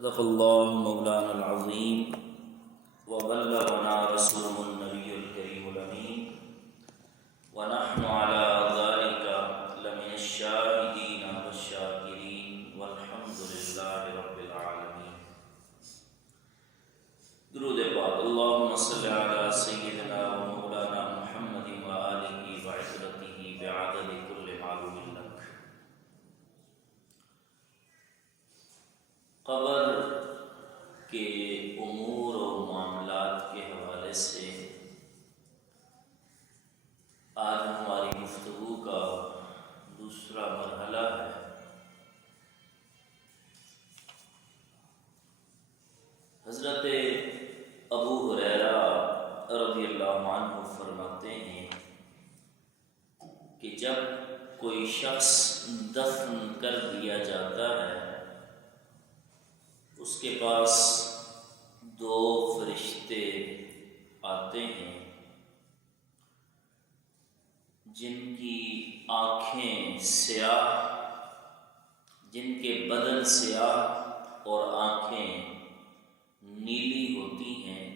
صدق الله مولانا العظيم وبلغنا رسوله النبي الكريم الأمين ونحن على ذلك لمن الشاهدين والشاكرين والحمد لله رب العالمين. درود پاک اللهم صل على سيدنا ومولانا محمد وآله وعترته بعدد كل معلوم لك. قبر کے امور و معاملات کے حوالے سے آج ہماری گفتگو کا دوسرا مرحلہ ہے. حضرت ابو ہریرہ رضی اللہ عنہ فرماتے ہیں کہ جب کوئی شخص دفن کر دیا جاتا ہے اس کے پاس دو فرشتے آتے ہیں جن کی آنکھیں سیاہ، جن کے بدن سیاہ اور آنکھیں نیلی ہوتی ہیں.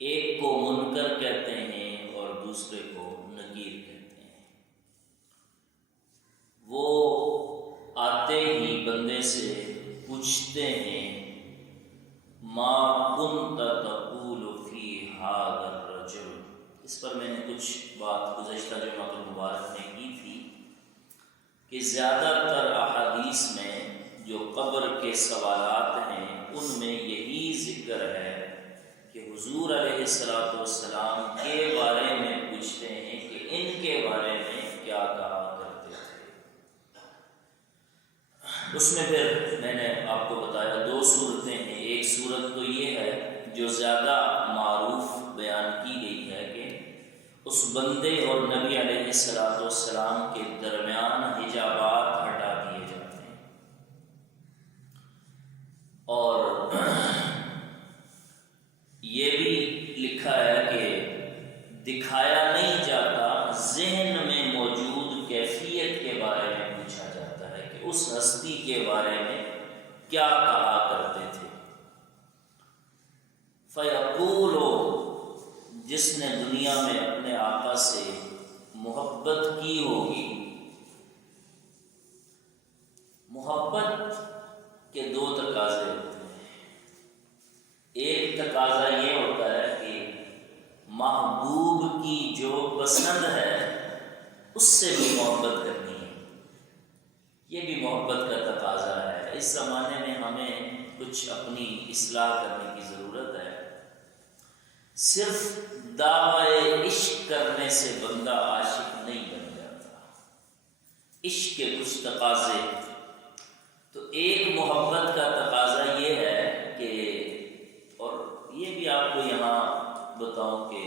ایک کو منکر کہتے ہیں اور دوسرے کو نکیر کہتے ہیں. وہ آتے ہی بندے سے پوچھتے ہیں ما كنت تقول في هذا الرجل. اس پر میں نے کچھ بات گزشتہ جمعۃ المبارک میں کی تھی کہ زیادہ تر احادیث میں جو قبر کے سوالات ہیں ان میں یہی ذکر ہے کہ حضور علیہ السلام کے بارے میں پوچھتے ہیں کہ ان کے بارے میں کیا کہا کرتے تھے. اس میں پھر میں نے آپ کو بتایا دو صورتیں ہیں. ایک صورت تو یہ ہے جو زیادہ معروف بیان کی گئی ہے کہ اس بندے اور نبی علیہ السلام کے درمیان حجابات ہٹا دیے جاتے ہیں اور یہ بھی لکھا ہے کہ دکھایا نہیں جاتا، ذہن میں موجود کیفیت کے بارے میں پوچھا جاتا ہے کہ اس ہستی کے بارے میں کیا کہا کرتے تھے. فیقول، جس نے دنیا میں اپنے آقا سے محبت کی ہوگی. محبت کے دو تقاضے ہوتے ہیں. ایک تقاضا یہ ہوتا ہے کہ محبوب کی جو پسند ہے اس سے بھی محبت کرنی ہے. یہ بھی محبت کا تقاضا ہے. اس زمانے میں ہمیں کچھ اپنی اصلاح کرنے کی ضرورت ہے. صرف دعوی عشق کرنے سے بندہ عاشق نہیں بن جاتا. عشق کے کچھ تقاضے، تو ایک محبت کا تقاضا یہ ہے کہ، اور یہ بھی آپ کو یہاں بتاؤں کہ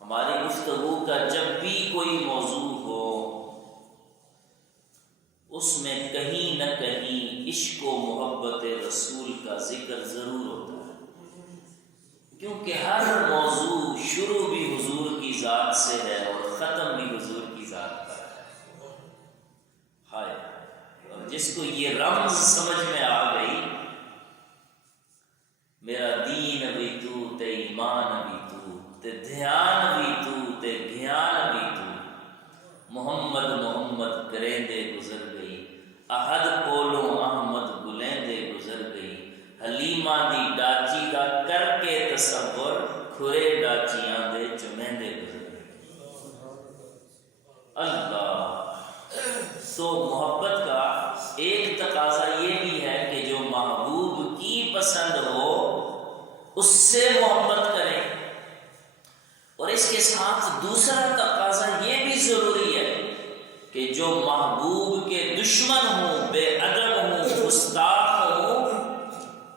ہماری گفتگو کا جب بھی کوئی موضوع ہو اس میں کہیں نہ کہیں عشق و محبت رسول کا ذکر ضرور ہوتا ہے، کیونکہ ہر موضوع شروع بھی حضور کی ذات سے ہے اور ختم بھی حضور کی ذات پر ہے. ہائے، اور جس کو یہ رمز سمجھ میں آ گئی، میرا دین بھی تو تے ایمان بھی تو تے دھیان بھی تو تے گھیان بھی تو، محمد محمد کریندے گزر گئی، احد کولوں احمد گلیندے گزر گئی، حلیمہ دی ڈاچی دا کر کے تصور کھرے ڈاچیاں دے چمیندے گزر گئی. اللہ. تو محبت کا ایک تقاضا یہ بھی ہے کہ جو محبوب کی پسند ہو اس سے محبت کریں، اور اس کے ساتھ دوسرا تقاضا یہ بھی ضروری ہے کہ جو محبوب کے دشمن ہوں، بے ادب ہوں، گستاخ ہوں،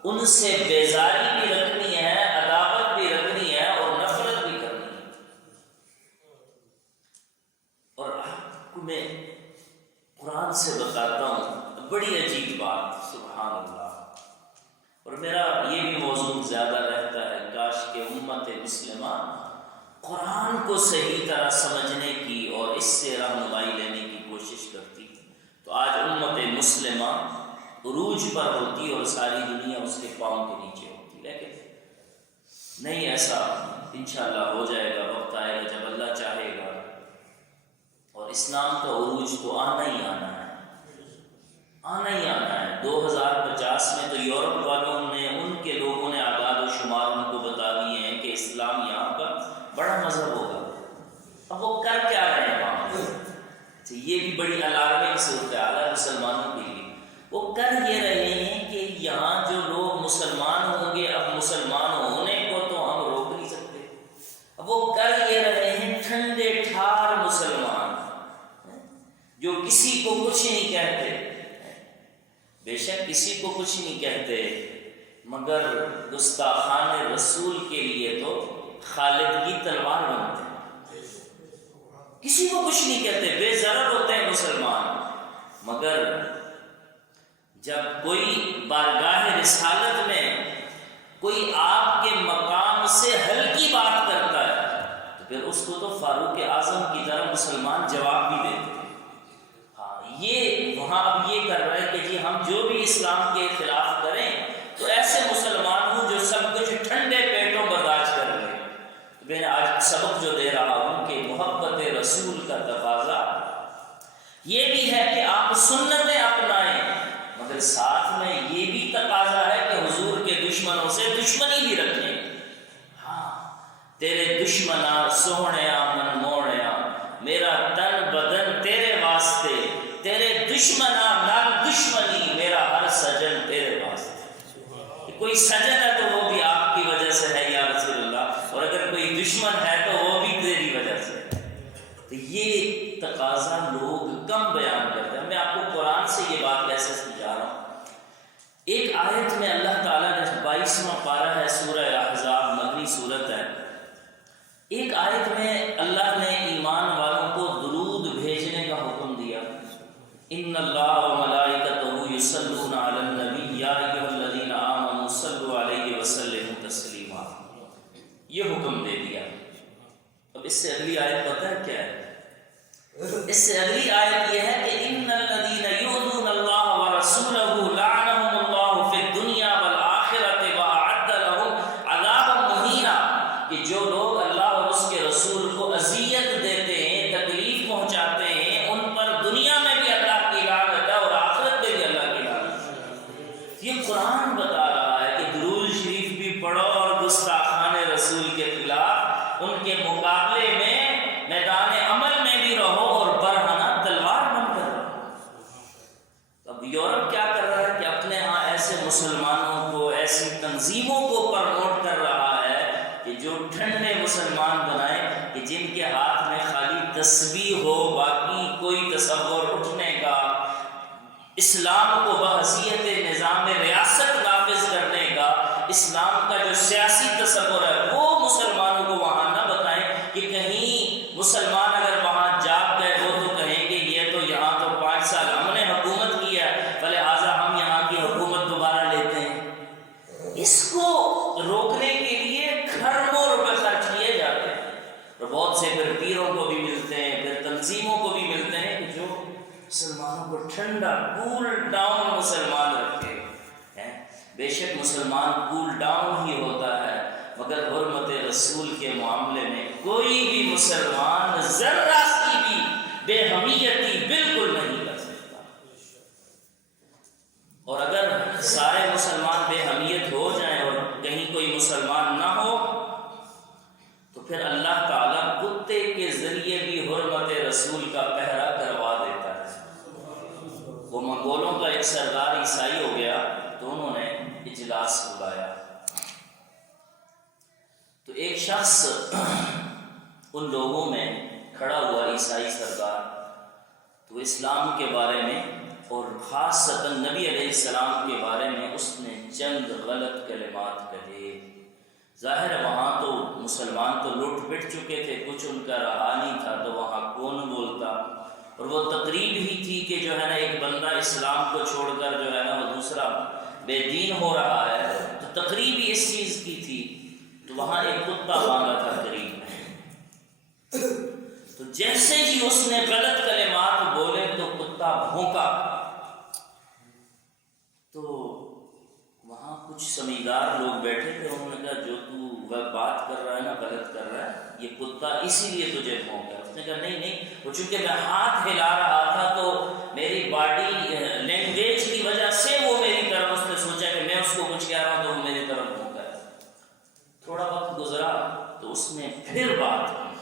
ان سے بیزاری بھی رکھنی ہے، عداوت بھی رکھنی ہے اور نفرت بھی کرنی ہے. اور آپ کو میں قرآن سے بتاتا ہوں بڑی عجیب بات، سبحان اللہ. اور میرا یہ بھی موضوع زیادہ رہتا ہے کاش کہ امت مسلمہ قرآن کو صحیح طرح سمجھنے کی اور اس سے رہنمائی لینے کی کوشش کرتی. تو آج امت مسلمہ عروج پر ہوتی اور ساری دنیا اس کے پاؤں کے نیچے ہوتی، لیکن نہیں، ایسا انشاءاللہ ہو جائے گا، وقت آئے گا جب اللہ چاہے گا، اور اسلام کا عروج تو آنا ہی آنا ہے، آنا ہی آنا ہے۔ 2050 میں تو یورپ والوں نے، ان کے لوگوں نے اعداد و شمار ان کو بتا دیے ہیں کہ اسلام یہاں کا بڑا مذہب ہوگا۔ اب وہ کر کیا رہے ہیں وہاں؟ یہ بھی بڑی الارمنگ صورتحال ہے مسلمانوں کے لیے۔ وہ کر یہ رہے ہیں کہ یہاں جو لوگ مسلمان ہوں گے، اب مسلمان ہونے کو تو ہم روک نہیں سکتے، اب وہ کر یہ رہے ہیں ٹھنڈے ٹھار مسلمان جو کسی کو کچھ نہیں کہتے، بے شک کسی کو کچھ نہیں کہتے، مگر گستاخان رسول کے لیے تو خالد کی تلوار بنتے ہیں، کسی کو کچھ نہیں کہتے، بے ضرر ہوتے ہیں مسلمان، مگر جب کوئی بارگاہ رسالت میں کوئی آپ کے مقام سے ہلکی بات کرتا ہے تو پھر اس کو تو فاروق اعظم کی طرح مسلمان جواب بھی دیتے ہیں۔ ہاں، یہ وہاں اب یہ کر رہے ہیں کہ جی ہم جو بھی اسلام کے خلاف کریں تو ایسے مسلمان ہوں جو سب کچھ ٹھنڈے پیٹوں برداشت کر لیں۔ میں آج سبق جو دے رہا ہوں کہ محبت رسول کا تقاضا یہ بھی ہے کہ آپ سنتیں اپنائیں، مگر ساتھ میں یہ بھی تقاضا ہے کہ حضور کے دشمنوں سے دشمنی بھی رکھیں۔ ہاں، تیرے دشمنا سوہنیا من موڑیا، میرا تن بدن تیرے واسطے، تیرے دشمنا نال دشمنی، میرا ہر سجن تیرے واسطے۔ کوئی سجن ہے تو وہ بھی آپ کی وجہ سے ہے یا رسول اللہ، اور اگر کوئی دشمن ہے تو وہ بھی تیری وجہ سے ہے۔ تو یہ تقاضا لوگ کم بیان کرتے ہیں۔ میں آپ کو قرآن سے یہ بات کیسے سمجھا رہا ہوں؟ ایک آیت میں اللہ تعالیٰ نے 22واں پارہ ہے سورہ احزاب، مدنی سورت ہے، ایک آیت میں اللہ نے ایمان والوں کو درود بھیجنے کا حکم دیا۔ ان اللہ وملائکتہ یصلون علی النبی یا ایھا الذین آمنوا صلوا علیہ وسلموا تسلیما، یہ حکم دے دیا۔ اب اس سے اگلی آیت پتہ ہے کیا ہے؟ اس سے اگلی آیت یہ ہے کہ ان الذین یؤذون اللہ ورسولہ لعنهم اللہ فی الدنیا والآخرۃ واعد لهم عذابا مہینا، کہ جو لوگ اللہ اور اس کے رسول کو اذیت دیتے ہیں، تکلیف پہنچاتے ہیں، ان پر دنیا میں بھی اللہ کی لعنت ہے اور آخرت میں بھی اللہ کی لعنت ہے۔ یہ قرآن بتا رہا ہے کہ درود شریف بھی پڑھو اور گستاخان رسول کے خلاف ان کے مقابلے میں میدان عمل میں بھی رہو اور برہنہ تلوار بن کر رہو۔ اب یورپ کیا کر رہا ہے کہ اپنے ہاں ایسے مسلمانوں کو، ایسی تنظیموں کو پروموٹ کر رہا ہے کہ جو ٹھنڈے مسلمان بنائیں، کہ جن کے ہاتھ میں خالی تسبیح ہو، باقی کوئی تصور اٹھنے کا، اسلام کو بحیثیت نظام ریاست نافذ کرنے کا، اسلام کا جو سیاسی تصور ہے وہ مسلمانوں کو وہاں نہ بتائیں، کہ کہیں مسلمان اگر وہاں جاگ گئے وہ تو کہیں گے یہ تو یہاں تو 5 سال ہم نے حکومت کی ہے، فلہٰذا ہم یہاں کی حکومت دوبارہ لیتے ہیں۔ اس کو روکنے کے لیے کھربوں روپے خرچ کیے جاتے ہیں، اور بہت سے پھر پیروں کو بھی ملتے ہیں، پھر تنظیموں کو بھی ملتے ہیں کہ جو مسلمانوں کو ٹھنڈا کول ڈاؤن مسلمان رکھے ہیں۔ بے شک مسلمان کول ڈاؤن ہی ہوتا ہے، مگر حرمت رسول کے معاملے میں کوئی بھی مسلمان ذرہ سی بھی بے حمیتی بالکل نہیں کر سکتا، اور اگر سارے مسلمان بے حمیت ہو جائیں اور کہیں کوئی مسلمان نہ ہو تو پھر اللہ تعالیٰ کتے کے ذریعے بھی حرمت رسول کا پہرا کروا دیتا ہے۔ وہ منگولوں کا ایک سردار عیسائی ہو گیا تو انہوں نے اجلاس بلایا، تو ایک شخص ان لوگوں میں کھڑا ہوا، عیسائی سردار، تو اسلام کے بارے میں اور خاصتاً نبی علیہ السلام کے بارے میں اس نے چند غلط کلمات کہے۔ ظاہر ہے وہاں تو مسلمان تو لٹ پٹ چکے تھے، کچھ ان کا رہا نہیں تھا، تو وہاں کون بولتا، اور وہ تقریب ہی تھی کہ جو ہے نا ایک بندہ اسلام کو چھوڑ کر جو ہے نا وہ دوسرا بے دین ہو رہا ہے، تو تقریب ہی اس چیز کی تھی، تو وہاں ایک کتا باندھا تھا قریب میں، تو جیسے ہی اس نے غلط کلمات بولے تو کتا بھونکا، کچھ سمجھدار لوگ بیٹھے تھے، انہوں نے کہا جو تو بات کر رہا ہے نا غلط کر رہا ہے، یہ کتا اسی لیے تجھے بھونکا ہے۔ اس نے کہا نہیں، وہ چونکہ میں ہاتھ ہلا رہا تھا تو میری باڈی لینگویج کی وجہ سے وہ میری طرف، اس نے سوچا کہ میں اس کو کچھ کہہ رہا ہوں تو وہ میری طرف بھونکا ہے۔ تھوڑا وقت گزرا تو اس نے پھر بات کی،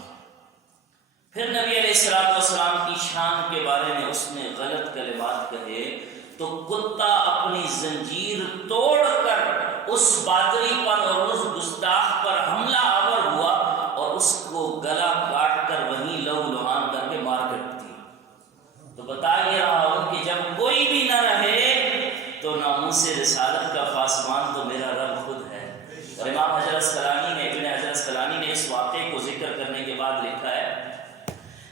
پھر نبی علیہ السلام کی شان کے بارے میں اس نے غلط کلمات کہے، تو کتا اپنی زنجیر توڑ کر اس پادری پر اور اس گستاخ پر حملہ آور ہوا اور اس کو گلا کاٹ کر وہیں لہو لہان کر کے مار کر دی۔ تو بتا یہ رہا ہوں کہ جب کوئی بھی نہ رہے تو ناموس رسالت کا پاسبان تو میرا رب خود ہے۔ اور امام حجر اسقلانی نے، ابن حجر اسقلانی نے اس واقعے کو ذکر کرنے کے بعد لکھا ہے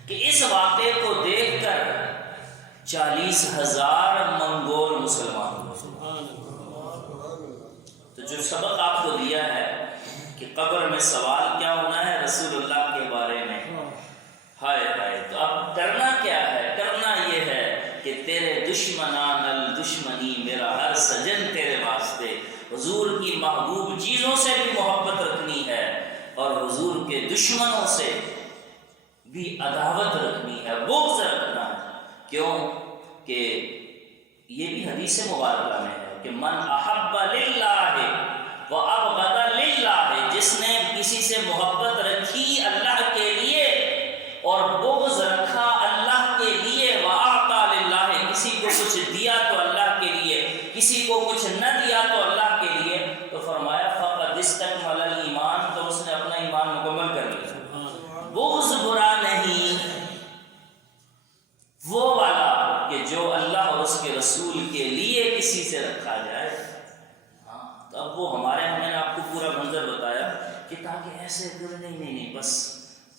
کہ اس واقعے کو دیکھ کر 40,000 منگول مسلمان ہوئے۔ تو جو سبق آپ کو دیا ہے کہ قبر میں سوال کیا ہونا ہے رسول اللہ کے بارے میں، ہائے ہائے، تو اب کرنا کیا ہے؟ کرنا یہ ہے کہ تیرے دشمنان الدشمنی، میرا ہر سجن تیرے واسطے، حضور کی محبوب چیزوں سے بھی محبت رکھنی ہے اور حضور کے دشمنوں سے بھی عداوت رکھنی ہے، بغض رکھنا ہے۔ کیوں کہ یہ بھی حدیث مبارکہ میں ہے کہ من احب للہ و ابغض للہ، جس نے کسی سے محبت رکھی اللہ کے لیے اور بغض رکھا اللہ کے لیے، واعطى للہ، کسی کو کچھ دیا تو اللہ کے لیے، کسی کو کچھ نہ دیا تو اللہ کے لیے، تو فرمایا فقد استکمل الایمان، تو اس نے اپنا ایمان مکمل کر لیا۔ بغض برا نہیں، وہ والا کہ جو اللہ اور اس کے رسول کے لیے کسی سے رکھا جائے۔ تو اب وہ ہمارے، میں نے آپ کو پورا منظر بتایا کہ تاکہ ایسے کرے نہیں بس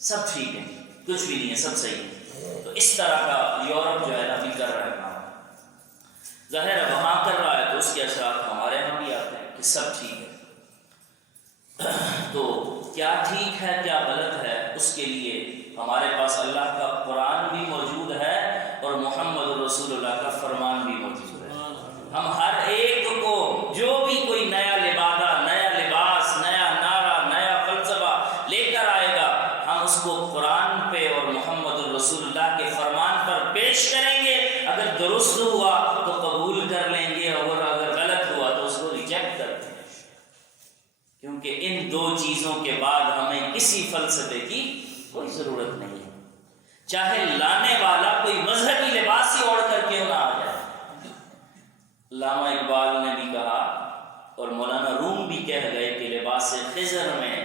سب ٹھیک ہے، کچھ بھی نہیں ہے، سب صحیح ہے۔ تو اس طرح کا یورپ جو ہے نا بھی کر رہا ہے کام، ظاہر ہے وہاں کر رہا ہے تو اس کے اثرات ہمارے یہاں بھی آتے ہیں کہ سب ٹھیک ہے۔ تو کیا ٹھیک ہے کیا غلط ہے، اس کے لیے ہمارے پاس اللہ کا قرآن بھی موجود ہے اور محمد رسول اللہ کا فرمان بھی موجود ہے۔ ہم ہر ایک کو جو بھی کوئی نیا لبادہ، نیا لباس، نیا نعرہ، نیا فلسفہ لے کر آئے گا، ہم اس کو قرآن پہ اور محمد رسول اللہ کے فرمان پر پیش کریں گے۔ اگر درست ہوا تو قبول کر لیں گے اور اگر غلط ہوا تو اس کو ریجیکٹ کر دیں گے، کیونکہ ان دو چیزوں کے بعد ہمیں کسی فلسفے کی کوئی ضرورت نہیں ہے، چاہے لانے والا کوئی مذہبی لباس ہی اوڑھ کر کیوں نہ آ جائے۔ علامہ اقبال نے بھی کہا اور مولانا روم بھی کہہ گئے کہ لباس خضر میں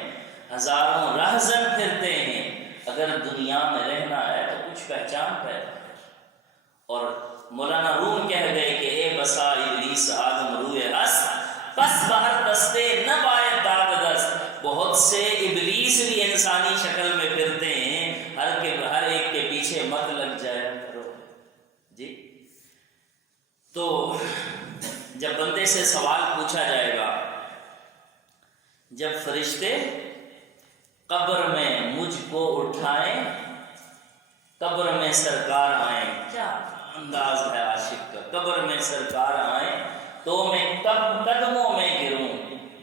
ہزاروں رہزن پھرتے ہیں، اگر دنیا میں رہنا ہے تو کچھ پہچان پیدا کر۔ اور مولانا روم کہہ گئے کہ اے بسا ابلیس آدم روئے ہست، پس باہر دستے نہ باید داد دست۔ بہت سے ابلیس بھی انسانی شکل میں پھرتے ہیں، ہر ایک کے پیچھے مت لگ جایا کرو جی۔ تو جب بندے سے سوال پوچھا جائے گا، جب فرشتے قبر میں مجھ کو اٹھائیں، قبر میں سرکار آئیں، کیا انداز ہے عاشق کا، قبر میں سرکار آئیں تو میں قدموں میں گروں،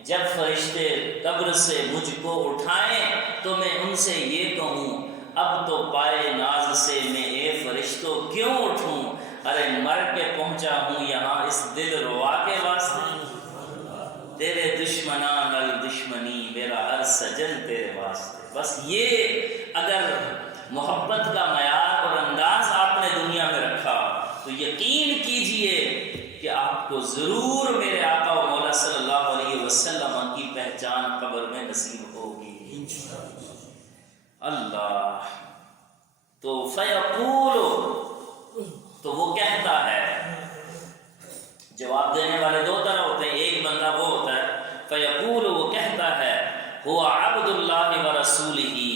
جب فرشتے قبر سے مجھ کو اٹھائیں تو میں ان سے یہ کہوں، اب تو پائے ناز سے میں اے فرشتوں کیوں اٹھوں، ارے مر کے پہنچا ہوں یہاں اس دل روا کے واسطے، تیرے دشمنان الدشمنی، میرا ہر سجن تیرے واسطے۔ بس یہ اگر محبت کا معیار اور انداز آپ نے دنیا میں رکھا تو یقین کیجئے کہ آپ کو ضرور میرے آقا و مولا صلی اللہ علیہ وسلم کی پہچان قبر میں نصیب ہوگی اللہ۔ تو فیقول، تو وہ کہتا ہے، جواب دینے والے دو طرح ہوتے ہیں، ایک بندہ وہ ہوتا ہے فیقول، وہ کہتا ہے هو عبد اللہ ورسولہ،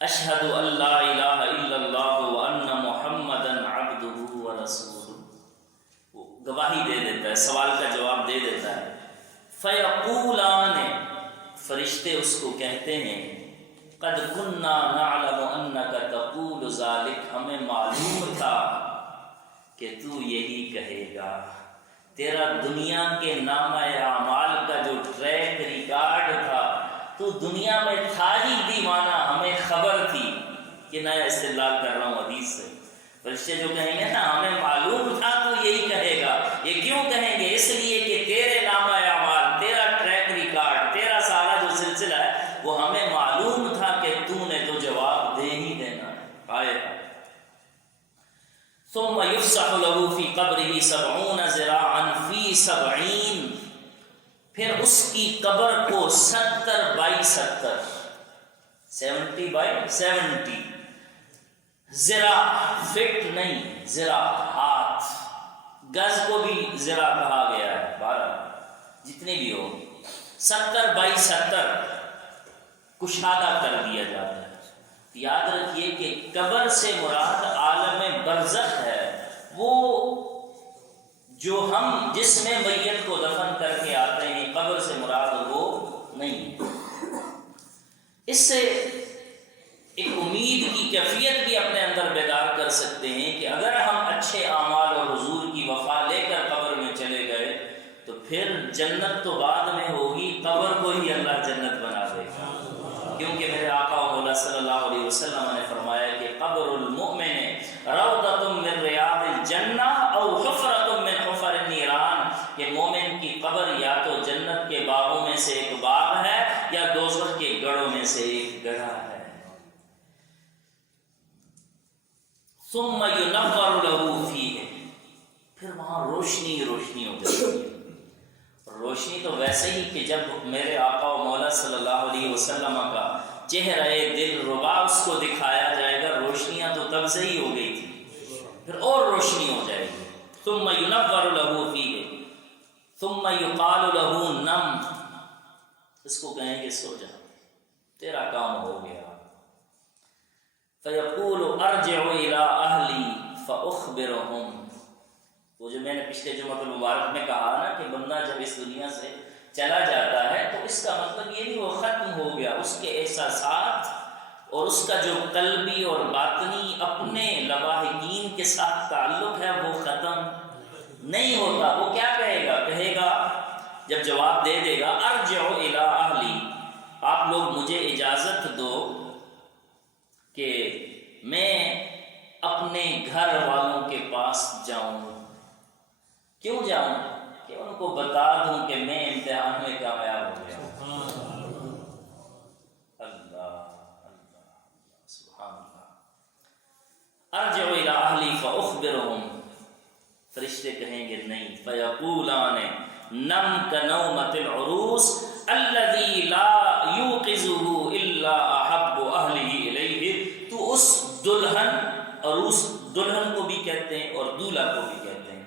اشہد ان لا الہ الا اللہ وان محمدا عبدہ ورسولہ، وہ گواہی دے دیتا ہے، سوال کا جواب دے دیتا ہے۔ فیقولان، فرشتے اس کو کہتے ہیں، قد کنا نعلم انک تقول ذلک، ہمیں معلوم تھا کہ تو یہی کہے گا، تیرا دنیا کے نامہ اعمال ٹریک ریکارڈ تھا، تو دنیا میں تھا ہی دیوانہ، ہمیں خبر تھی کہ نیا استدلال کر رہا ہوں حدیث سے۔ فرشتے جو کہیں گے نا ہمیں معلوم تھا، تو یہی کہے گا۔ یہ کیوں کہیں گے؟ اس لیے کہ تیرے نامہ اعمال، تیرا ٹریک ریکارڈ، تیرا سارا جو سلسلہ ہے وہ ہمیں معلوم تھا کہ تو نے تو جواب دے ہی دینا ہے۔ ثم يفسح له في قبره 70 ذراعا في 70، پھر اس کی قبر کو 70 بائی 70 70 بائی 70 ذراع، فٹ نہیں، ذراع ہاتھ، گز کو بھی ذراع کہا گیا ہے، 12 جتنے بھی ہو، 70 بائی 70 کشادہ کر دیا جاتا ہے۔ یاد رکھیے کہ قبر سے مراد عالم برزخ ہے، وہ جو ہم جس میں میت کو دفن کر کے آتے ہیں، قبر سے مراد وہ نہیں۔ اس سے ایک امید کی کیفیت بھی اپنے اندر بیدار کر سکتے ہیں کہ اگر ہم اچھے اعمال اور حضور کی وفا لے کر قبر میں چلے گئے تو پھر جنت تو بعد میں ہوگی، قبر کو ہی اللہ جنت بنا دے گا، کیونکہ میرے آقا و مولا صلی اللہ علیہ وسلم نے فرمایا کہ قبر المؤمن روضۃ من ریاض الجنہ او حفرۃ من حفر النیران، کہ مومن کی قبر یا تو جنت کے باغوں میں سے ایک باغ ہے یا دوزخ کے گڑھوں میں سے ایک گڑھا ہے۔ ثم ينور له فیہ، پھر وہاں روشنی روشنی ہو جاتی ہے۔ روشنی تو ویسے ہی کہ جب میرے آقا و مولا صلی اللہ علیہ وسلم کا چہرہ دل ربا اس کو دکھایا جائے گا، روشنیاں تو تب سے ہی ہو گئی تھی، پھر اور روشنی ہو جائے گی۔ ثم ينور له فیہ ثم يقال له نم، اس کو کہیں گے سو جا، تیرا کام ہو گیا۔ فیقول ارجع الى اہلی فاخبرهم، وہ جو میں نے پچھلے جمعہ المبارک میں کہا نا کہ بندہ جب اس دنیا سے چلا جاتا ہے تو اس کا مطلب یہ نہیں وہ ختم ہو گیا، اس کے احساسات اور اس کا جو قلبی اور باطنی اپنے لواحقین کے ساتھ تعلق ہے وہ ختم نہیں ہوتا۔ وہ کیا کہے گا؟ کہے گا جب جواب دے دے گا ارجع الی اہلی، آپ لوگ مجھے اجازت دو کہ میں اپنے گھر والوں کے پاس جاؤں۔ کیوں جاؤں؟ کہ ان کو بتا دوں کہ میں امتحان میں کامیاب ہو گیا۔ اللہ اللہ سبحان اللہ۔ ارجع الی اہلی فاخبرهم، فرشتے کہیں گے نہیں، فیقولان نم کنومۃ العروس الذی لا یوقظه الا احب اہلہ الیہ، تو اس دلہن، عروس دلہن کو بھی کہتے ہیں اور دولہا کو بھی کہتے ہیں،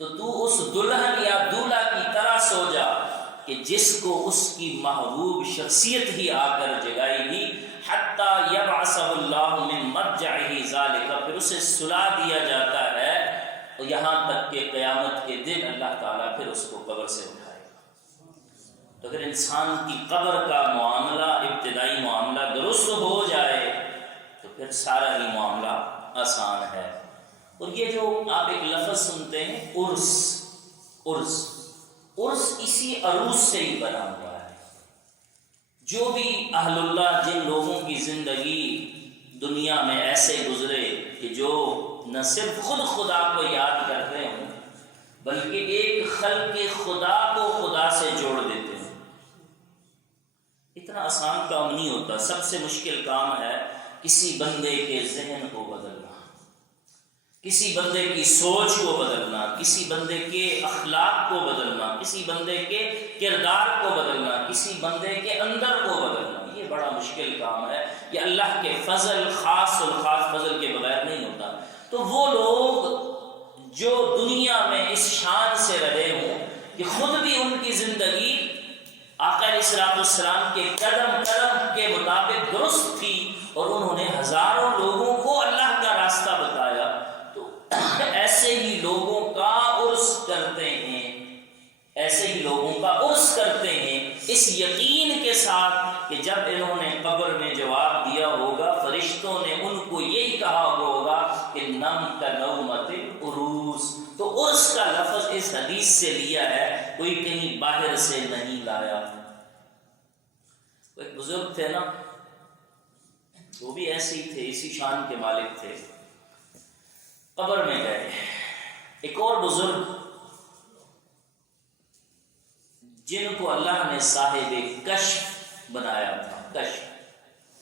تو اس دلہن یا دولہا کی طرح سو جا کہ جس کو اس کی محبوب شخصیت ہی آ کر جگائے گی، حتی یبعثہ اللہ من مضجعہ ذالک، پھر اسے سلا دیا جاتا ہے اور یہاں تک کہ قیامت کے دن اللہ تعالیٰ پھر اس کو قبر سے اٹھائے گا۔ تو اگر انسان کی قبر کا معاملہ، ابتدائی معاملہ درست ہو جائے تو پھر سارا ہی معاملہ آسان ہے۔ اور یہ جو آپ ایک لفظ سنتے ہیں عرس، عرس، عرس اسی عروس سے ہی بنا ہوا ہے۔ جو بھی اہل اللہ، جن لوگوں کی زندگی دنیا میں ایسے گزرے کہ جو نہ صرف خود خدا کو یاد کرتے ہوں بلکہ ایک خلق خدا کو خدا سے جوڑ دیتے ہیں، اتنا آسان کام نہیں ہوتا۔ سب سے مشکل کام ہے کسی بندے کے ذہن کو بدلنا، کسی بندے کی سوچ کو بدلنا، کسی بندے کے اخلاق کو بدلنا، کسی بندے کے کردار کو بدلنا، کسی بندے کے اندر کو بدلنا، یہ بڑا مشکل کام ہے۔ یہ اللہ کے فضل، خاص اور خاص فضل کے بغیر نہیں ہوتا۔ تو وہ لوگ جو دنیا میں اس شان سے رہے ہوں کہ خود بھی ان کی زندگی آقا علیہ السلام کے قدم قدم کے مطابق درست تھی اور انہوں نے ہزاروں لوگوں کو اللہ کا راستہ بتایا، تو ایسے ہی لوگوں کا عرس کرتے ہیں، ایسے ہی لوگوں کا عرس کرتے ہیں اس یقین کے ساتھ کہ جب انہوں نے قبر میں جواب دیا ہوگا فرشتوں نے ان کو یہی کہا ہوگا کہ نم کنومۃ العروس۔ تو عرس کا لفظ اس حدیث سے لیا ہے، کوئی کہیں باہر سے نہیں لایا۔ ایک بزرگ تھے نا، وہ بھی ایسے ہی تھے، اسی شان کے مالک تھے، قبر میں گئے۔ ایک اور بزرگ جن کو اللہ نے صاحب کشف بنایا تھا، کشف،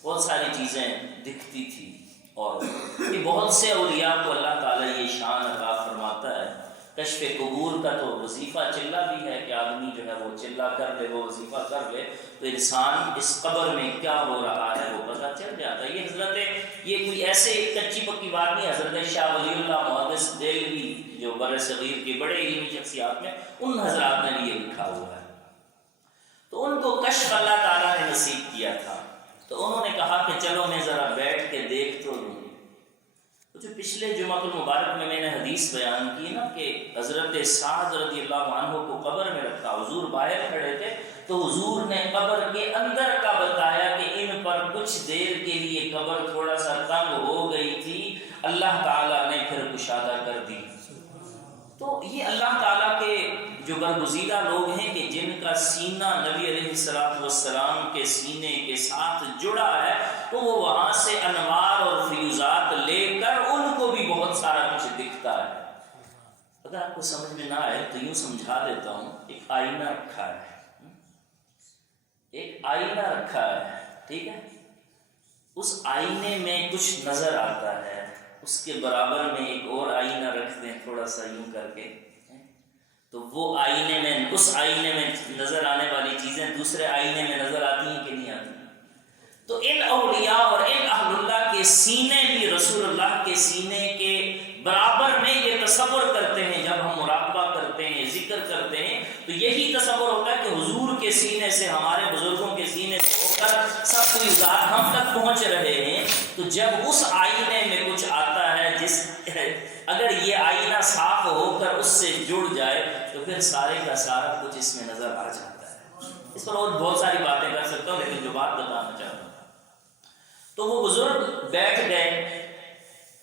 بہت ساری چیزیں دکھتی تھی، اور یہ بہت سے اولیاء کو اللہ تعالیٰ یہ شان عطا فرماتا ہے۔ کشف قبور کا تو وظیفہ چلہ بھی ہے کہ آدمی جو ہے وہ چلہ کر لے، وہ وظیفہ کر لے تو انسان اس قبر میں کیا ہو رہا ہے وہ پتہ چل جاتا ہے۔ یہ حضرت، یہ کوئی ایسے کچی پکی بات نہیں، حضرت شاہ ولی اللہ محدث دہلوی جو بر صغیر کے بڑے علمی شخصیات میں، ان حضرات نے بھی یہ لکھا ہوا ہے۔ تو ان کو کشف اللہ تعالیٰ نے نصیب کیا تھا، تو انہوں نے کہا کہ چلو میں ذرا بیٹھ کے دیکھ تو لوں۔ تو جو پچھلے جمعہ المبارک میں نے حدیث بیان کی نا کہ حضرت سعد رضی اللہ عنہ کو قبر میں رکھا، حضور باہر کھڑے تھے تو حضور نے قبر کے اندر کا بتایا کہ ان پر کچھ دیر کے لیے قبر تھوڑا سا تنگ ہو گئی تھی، اللہ تعالیٰ نے پھر کشادہ کر دی۔ تو یہ اللہ تعالیٰ کے جو برگزیدہ لوگ ہیں کہ جن کا سینہ نبی علیہ السلام کے سینے کے ساتھ جڑا ہے، تو وہ وہاں سے انوار اور فیوزات لے کر ان کو بھی بہت سارا کچھ دکھتا ہے۔ اگر آپ کو سمجھ میں نہ آئے تو یوں سمجھا دیتا ہوں، ایک آئینہ رکھا ہے، ایک آئینہ رکھا ہے، ٹھیک ہے، اس آئینے میں کچھ نظر آتا ہے، اس کے برابر میں ایک اور آئینہ رکھ دیں تھوڑا سا یوں کر کے، تو وہ آئینے میں، اس آئینے میں نظر آنے والی چیزیں دوسرے آئینے میں نظر آتی ہیں کہ نہیں آتی؟ تو ان اولیاء اور ان اہل اللہ کے سینے بھی رسول اللہ کے سینے کے برابر میں یہ تصور کرتے ہیں۔ جب ہم مراقبہ کرتے ہیں، ذکر کرتے ہیں، تو یہی تصور ہوتا ہے کہ حضور کے سینے سے، ہمارے بزرگوں کے سینے سے ہو کر سب کوئی ذات ہم تک پہنچ رہے ہیں۔ تو جب اس آئینے میں کچھ آتا ہے، اگر یہ آئینہ صاف ہو کر اس سے جڑ جائے تو پھر سارے کا سارا کچھ اس میں نظر آ جاتا ہے۔ اس پر اور بہت ساری باتیں کر سکتا ہوں، لیکن جو بات بتانا چاہتا ہوں، تو وہ بزرگ بیٹھ گئے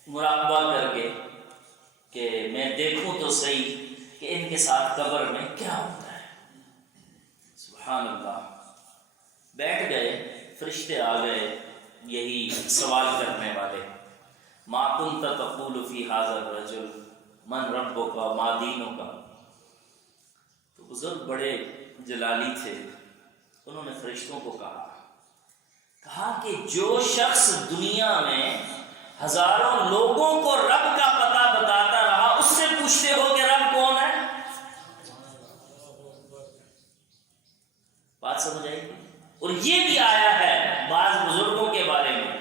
مراقبہ کر کے کہ میں دیکھوں تو صحیح کہ ان کے ساتھ قبر میں کیا ہوتا ہے۔ سبحان اللہ، بیٹھ گئے، فرشتے آ گئے یہی سوال کرنے والے، ما کنت تقول فی ھذا الرجل من ربک ما دینک۔ تو بزرگ بڑے جلالی تھے، انہوں نے فرشتوں کو کہا کہ جو شخص دنیا میں ہزاروں لوگوں کو رب کا پتہ بتاتا رہا، اس سے پوچھتے ہو کہ رب کون ہے؟ بات سمجھ آئی؟ اور یہ بھی آیا ہے بعض بزرگوں کے بارے میں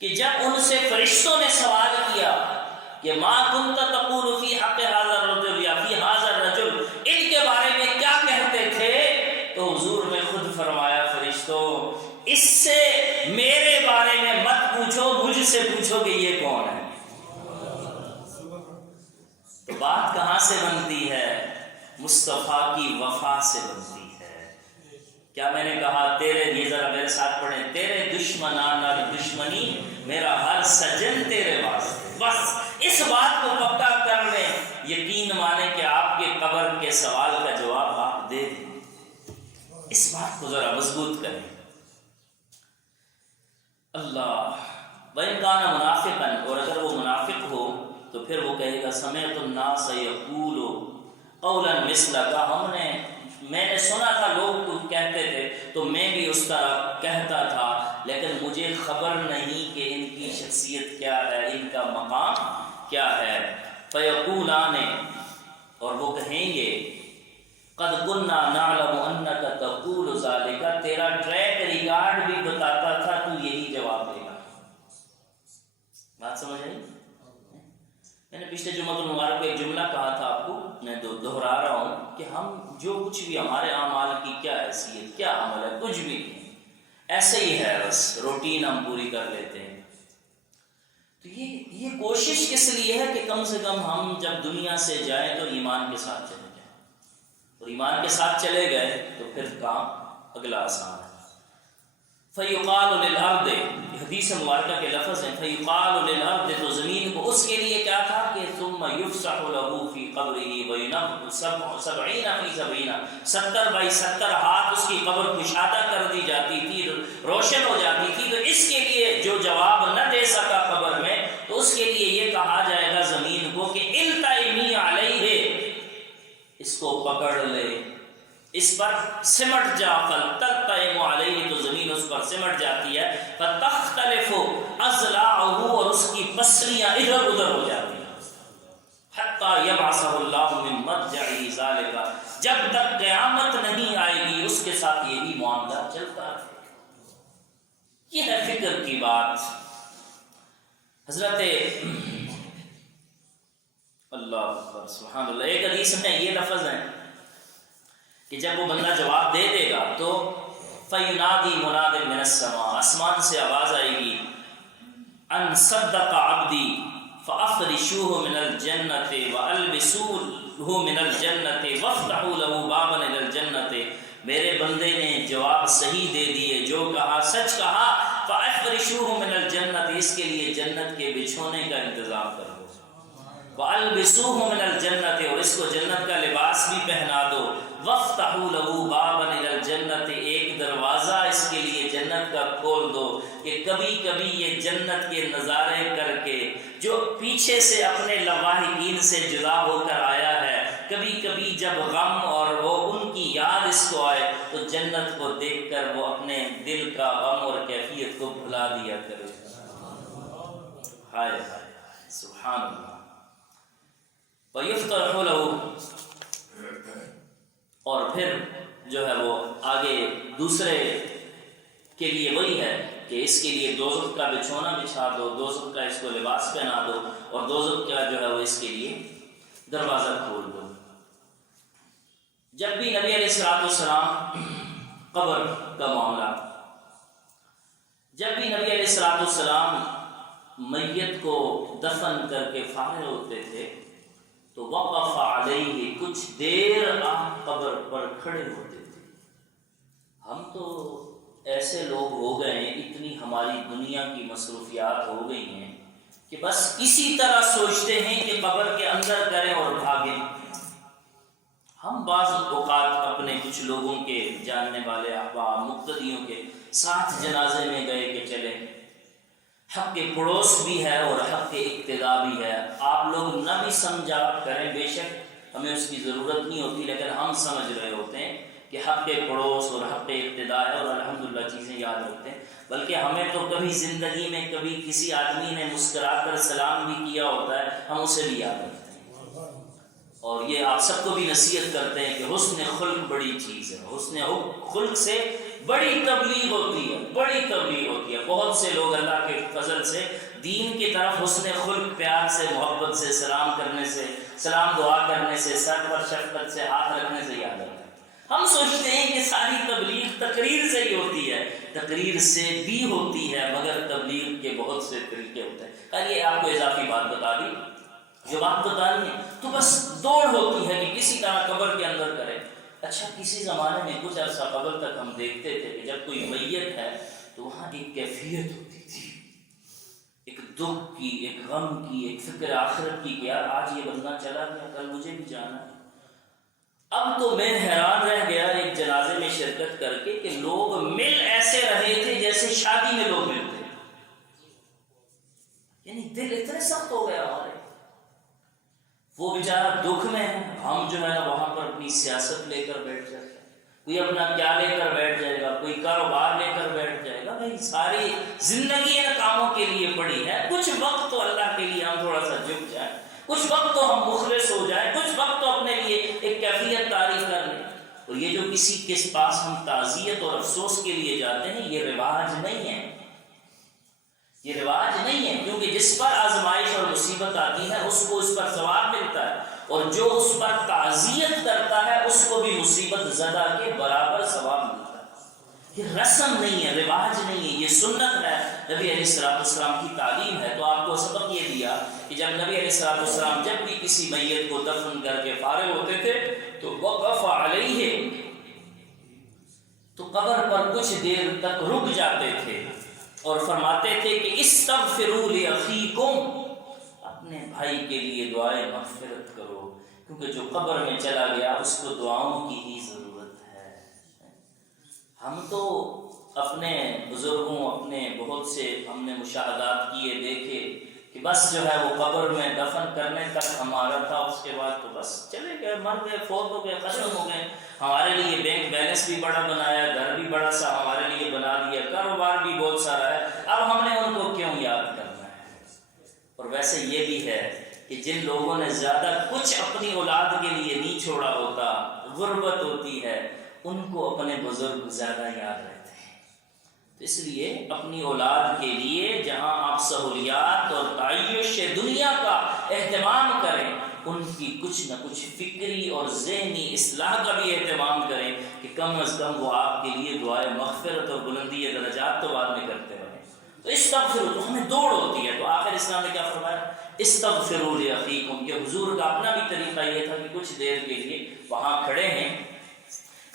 کہ جب ان سے فرشتوں نے سوال کیا کہ ما کنت تقول فی حق ھذا الرجل یا فی ھذا الرجل، ان کے بارے میں کیا کہتے تھے، تو حضور نے خود فرمایا فرشتوں اس سے میرے بارے میں مت پوچھو، مجھ سے پوچھو کہ یہ کون ہے۔ تو بات کہاں سے بنتی ہے؟ مصطفیٰ کی وفا سے بنتی ہے۔ کیا میں نے کہا تیرے، یہ ذرا میرے ساتھ پڑھیں، تیرے دشمنان اور دشمنی، میرا ہر سجن تیرے واسطے۔ بس اس بات کو پکا کر لیں، یقین مانے کہ آپ کے قبر کے سوال کا جواب آپ دے دیں۔ اس بات کو ذرا مضبوط کریں۔ اللہ وَإِنْ كَانَ مُنَافِقًا، اور اگر وہ منافق ہو تو پھر وہ کہے گا سَمِعْتُ النَّاسَ يَقُولُ قَوْلًا مِثْلَكَ، میں نے سنا تھا لوگ کچھ کہتے تھے تو میں بھی اس طرح کہتا تھا، لیکن مجھے خبر نہیں کہ ان کی شخصیت کیا ہے، ان کا مقام کیا ہے۔ فَيَقُولَانِ، اور وہ کہیں گے قَدْ كُنَّا نَعْلَمُ أَنَّكَ تَقُولُ ذَلِكَ، تیرا ٹریک ریکارڈ بھی بتاتا تھا تو یہی جواب دے گا۔ بات سمجھ آئی؟ میں نے پچھلے جمعہ المبارک کو ایک جملہ کہا تھا آپ کو، میں دہرا رہا ہوں کہ ہم جو کچھ بھی، ہمارے اعمال کی کیا حیثیت، کیا عمل ہے، کچھ بھی نہیں، ایسے ہی ہے، بس روٹین ہم پوری کر لیتے ہیں۔ تو یہ کوشش اس لیے ہے کہ کم سے کم ہم جب دنیا سے جائیں تو ایمان کے ساتھ چلے جائیں، اور ایمان کے ساتھ چلے گئے تو پھر کام اگلا آسان ہے۔ فَيُقَالُ لِلْأَرْضِ، حدیث مبارکہ کے لفظ ہیں، فَيُقَالُ لِلْأَرْضِ، تو زمین کو اس کے لیے کیا تھا کہ تم ثم يفسح له في قبره وينبت 70 في 70، 70 ہاتھ اس کی قبر کشادہ کر دی جاتی تھی، روشن ہو جاتی تھی۔ تو اس کے لیے جو جواب نہ دے سکا قبر میں، تو اس کے لیے یہ کہا جائے گا زمین کو کہ التئمی علیہ، اس کو پکڑ لے، اس پر سمٹ جا، فلتلتئم علیہ، تو زمین اس پر سمٹ جاتی ہے، فتختلف اضلاعہ، اور اس کی پسلیاں ادھر ادھر ہو جاتی ہیں، حتی یبعثہ اللہ من مضجعہ ذالک، جب تک قیامت نہیں آئے گی اس کے ساتھ یہی معاملہ چلتا ہے۔ یہ ہے فکر کی بات۔ حضرت اللہ اکبر سبحان اللہ، ایک حدیث میں یہ لفظ ہے کہ جب وہ بندہ جواب دے دے گا تو فَيُنَادِي مُنَادٍ مِّنَ السَّمَاءِ، آسمان سے آواز آئے گی، ان صدق عبدی فَأَفْرِشُوهُ مِنَ الْجَنَّةِ وَأَلْبِسُوهُ مِنَ الْجَنَّةِ وَافْتَحُوا لَهُ بَابًا إِلَى الْجَنَّةِ، میرے بندے نے جواب صحیح دے دیے، جو کہا سچ کہا، فَأَفْرِشُوهُ مِنَ الْجَنَّةِ، اس کے لیے جنت کے بچھونے کا انتظام کرو، وَأَلْبِسُوهُ مِنَ الْجَنَّةِ، اور اس کو جنت کا لباس بھی پہنا دو، وَافْتَحُوا لَهُ بَابًا إِلَى الْجَنَّةِ، ایک دروازہ اس کے لیے جنت کا کھول دو کہ کبھی کبھی یہ جنت کے نظارے کر کے، جو پیچھے سے اپنے لواحقین سے جدا ہو کر آیا ہے، کبھی کبھی جب غم اور وہ ان کی یاد اس کو آئے تو جنت کو دیکھ کر وہ اپنے دل کا غم اور کیفیت کو بھلا دیا کرے۔ ہائے ہائے سبحان اللہ۔ وَيُفْتَحُ لَهُ، اور پھر جو ہے وہ آگے دوسرے کے لیے وہی ہے کہ اس کے لیے دوزخ کا بچھونا بچھا دو، دوزخ کا اس کو لباس پہنا دو، اور دوزخ کا جو ہے وہ اس کے لیے دروازہ کھول دو۔ جب بھی نبی علیہ السلام قبر کا معاملہ، جب بھی نبی علیہ السلام میت کو دفن کر کے فارغ ہوتے تھے تو وقف علیہ، کچھ دیر آپ قبر پر کھڑے ہوتے تھے۔ ہم تو ایسے لوگ ہو گئے ہیں، اتنی ہماری دنیا کی مصروفیات ہو گئی ہیں کہ بس اسی طرح سوچتے ہیں کہ قبر کے اندر کریں اور بھاگیں۔ ہم بعض اوقات اپنے کچھ لوگوں کے جاننے والے احباب مقتدیوں کے ساتھ جنازے میں گئے کہ چلیں، حق کے پڑوس بھی ہے اور حق کے اقتدا بھی ہے، آپ لوگ نہ بھی سمجھا کریں، بے شک ہمیں اس کی ضرورت نہیں ہوتی، لیکن ہم سمجھ رہے ہوتے ہیں کہ حق کے پڑوس اور حق اقتدا ہے، اور الحمدللہ چیزیں یاد رکھتے ہیں۔ بلکہ ہمیں تو کبھی زندگی میں کبھی کسی آدمی نے مسکرا کر سلام بھی کیا ہوتا ہے، ہم اسے بھی یاد رکھتے ہیں، اور یہ آپ سب کو بھی نصیحت کرتے ہیں کہ حسن خلق بڑی چیز ہے، حسن خلق سے بڑی تبلیغ ہوتی ہے، بڑی تبلیغ ہوتی ہے۔ بہت سے لوگ اللہ کے فضل سے دین کی طرف حسن خلق، پیار سے، محبت سے، سلام کرنے سے، سلام دعا کرنے سے، سر پر شفقت سے ہاتھ رکھنے سے یاد رکھتے ہیں۔ ہم سوچتے ہیں کہ ساری تبلیغ تقریر سے ہی ہوتی ہے، تقریر سے بھی ہوتی ہے، مگر تبلیغ کے بہت سے طریقے ہوتے ہیں۔ خیر یہ آپ کو اضافی بات بتا دی، جو بات بتانی ہے تو بس دوڑ ہوتی ہے کہ کسی طرح قبر کے اندر کریں۔ اچھا کسی زمانے میں کچھ عرصہ قبل تک ہم دیکھتے تھے کہ جب کوئی میت ہے تو وہاں ایک کیفیت ہوتی تھی، ایک دکھ کی، ایک غم کی، ایک فکر آخرت کی کہ یار آج یہ بندہ چلا گیا، کل مجھے بھی جانا ہے۔ اب تو میں حیران رہ گیا ایک جنازے میں شرکت کر کے کہ لوگ مل ایسے رہے تھے جیسے شادی میں لوگ ملتے، یعنی دل اتنے سخت ہو گیا ہمارے۔ وہ بیچارہ دکھ میں ہے، ہم جو ہے نا وہاں پر اپنی سیاست لے کر بیٹھ جاتے ہیں، کوئی اپنا کیا لے کر بیٹھ جائے گا، کوئی کاروبار لے کر بیٹھ جائے گا۔ بھائی ساری زندگی ان کاموں کے لیے پڑی ہے، کچھ وقت تو اللہ کے لیے ہم تھوڑا سا جھک جائیں، کچھ وقت تو ہم مخلص ہو جائیں، کچھ وقت تو اپنے لیے ایک کیفیت تعریف کر لیں۔ اور یہ جو کسی کے پاس ہم تعزیت اور افسوس کے لیے جاتے ہیں، یہ رواج نہیں ہے، یہ رواج نہیں ہے، کیونکہ جس پر آزمائش اور مصیبت آتی ہے اس کو اس پر ثواب ملتا ہے، اور جو اس پر تعزیت کرتا ہے اس کو بھی مصیبت زدہ کے برابر ثواب ملتا ہے۔ یہ رسم نہیں ہے، رواج نہیں ہے، یہ سنت ہے، نبی علیہ السلام کی تعلیم ہے۔ تو آپ کو سبق یہ دیا کہ جب نبی علیہ السلام جب بھی کسی میت کو دفن کر کے فارغ ہوتے تھے تو وقف علیہ، تو قبر پر کچھ دیر تک رک جاتے تھے اور فرماتے تھے کہ استغفروا لاخیکم، اپنے بھائی کے لیے دعائیں مغفرت کرو، کیونکہ جو قبر میں چلا گیا اس کو دعاؤں کی ہی ضرورت ہے۔ ہم تو اپنے بزرگوں، اپنے بہت سے ہم نے مشاہدات کیے، دیکھے کہ بس جو ہے وہ قبر میں دفن کرنے تک ہمارا تھا، اس کے بعد تو بس چلے گئے، مر گئے، فوت ہو گئے، ختم ہو گئے۔ ہمارے لیے بینک بیلنس بھی بڑا بنایا، گھر بھی بڑا سا ہمارے لیے بنا دیا، کاروبار بھی بہت سارا ہے، اب ہم نے ان کو کیوں یاد کرنا ہے؟ اور ویسے یہ بھی ہے کہ جن لوگوں نے زیادہ کچھ اپنی اولاد کے لیے نہیں چھوڑا ہوتا، غربت ہوتی ہے، ان کو اپنے بزرگ زیادہ یاد رہتے ہیں۔ تو اس لیے اپنی اولاد کے لیے جہاں آپ سہولیات اور تعیش دنیا کا اہتمام کریں، ان کی کچھ نہ کچھ فکری اور ذہنی اصلاح کا بھی اہتمام کریں کہ کم از کم وہ آپ کے لیے دعائے مغفرت اور بلندی درجات تو بعد میں کرتے رہیں۔ تو استغفروا، تو ہمیں دوڑ ہوتی ہے، تو آخر اسلام نے کیا فرمایا؟ استغفروا لاخیکم، کہ حضور کا اپنا بھی طریقہ یہ تھا کہ کچھ دیر کے لیے وہاں کھڑے